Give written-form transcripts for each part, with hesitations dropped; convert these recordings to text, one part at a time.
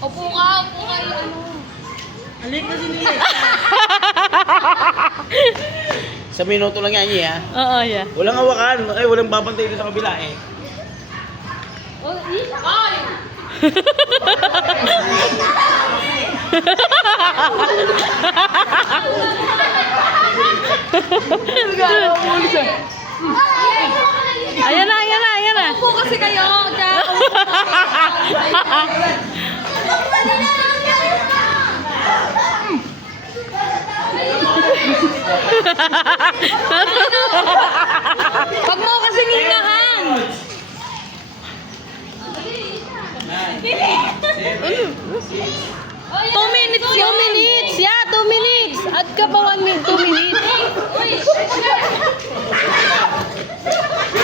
Upo ka yung ano. Alik na din nila. Sa minuto lang yan, ha? Oo, yeah. Walang hawakan. Ay, walang babantay dito sa kabila, eh. Ay! Ayan na, ayan na, ayan na. Upo kasi kayo. Pag mo kasi hingahan. 2 minutes, 2 minutes. Yeah, 2 minutes. At ka pa 1 minute, 2 minutes.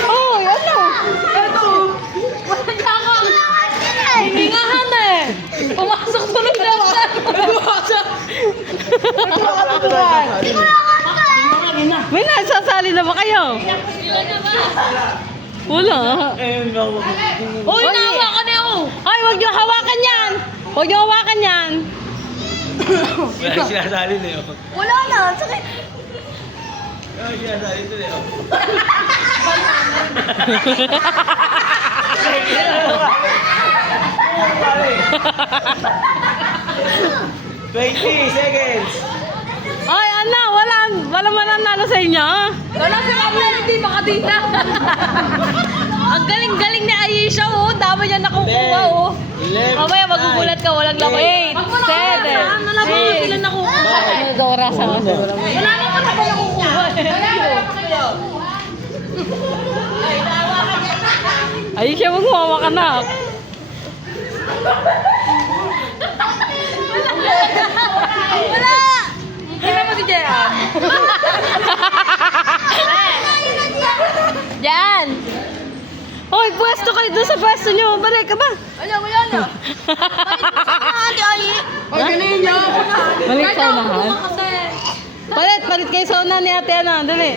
Oh, ano? Hingahan eh. Pumasok pa ng dapat. May nasasali na ba kayo? Wala. Uy, nahawakan na yun. Ay, huwag niyo hawakan yan. Huwag niyo hawakan yan. Wala sinasali na yun. Wala na. Sakit. Wala sinasali na yun. 20 seconds. Ay, ano, wala mananalo sa inyo. Wala sa kapla. Hindi makadita. Ang galing-galing ni Aisha, oh. Dami niya nakukuha, oh. 11, Mamaya magugulat ka, walang lako. 8, 7, 6. Dora sa Wala naman ako nakukuha. Aisha, magmawa ka na. Wala. Hindi mo si Jehan. Diyan. Hoy, pwesto kayo doon sa pwesto nyo. Balik ka ba? Wala na. Ate Ayi. Ay, ganin niyo. Balik sa unahan. Palit kayo sa unahan ni ate, ano, dali.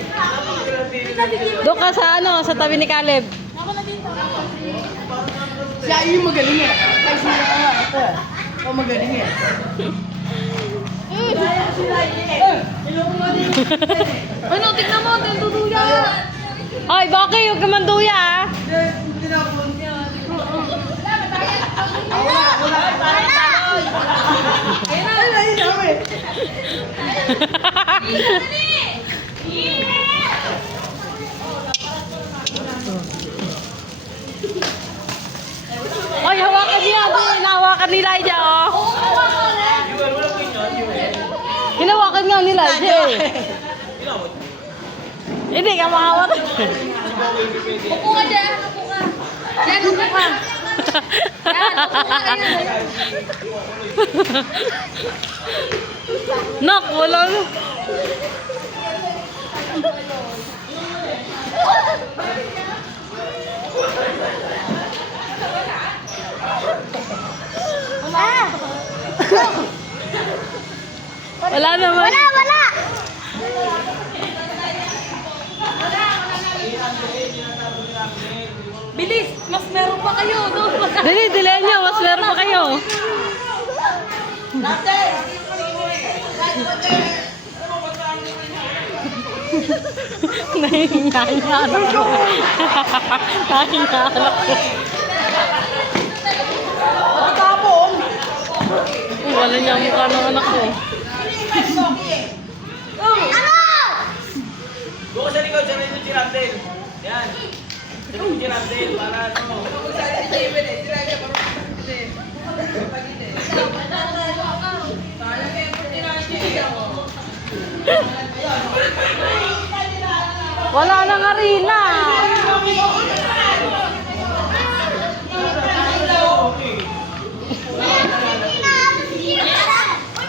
Doon ka sa, ano, sa tabi ni Caleb. Si Ayi magaling eh. Ay, sila nga. Ito. Oh, magaling eh. Ano, tignan mo. Tinduduya. Hoy, Boki, huwag ka manduya, ah. Hoy, hawakan niya. Hinahawakan nila Ija, oh. Hinawakan nga nila Ija, eh. Hindi ka mahawak. Upo ka dyan. Upo ka. Dyan, upo ka. Yan, upo ka. Nak, wala na. Wala naman. Wala. Bilis, mas meron pa kayo. Dili nyo, mas meron pa kayo. Nahihiya niya anak ko. Nahihiya anak ko. Wala niya ang mukha ng anak ko. Doon ka sa likod, dyan yung Girandel. Yan. Dito yung Girandel para ano. Wala nang arena.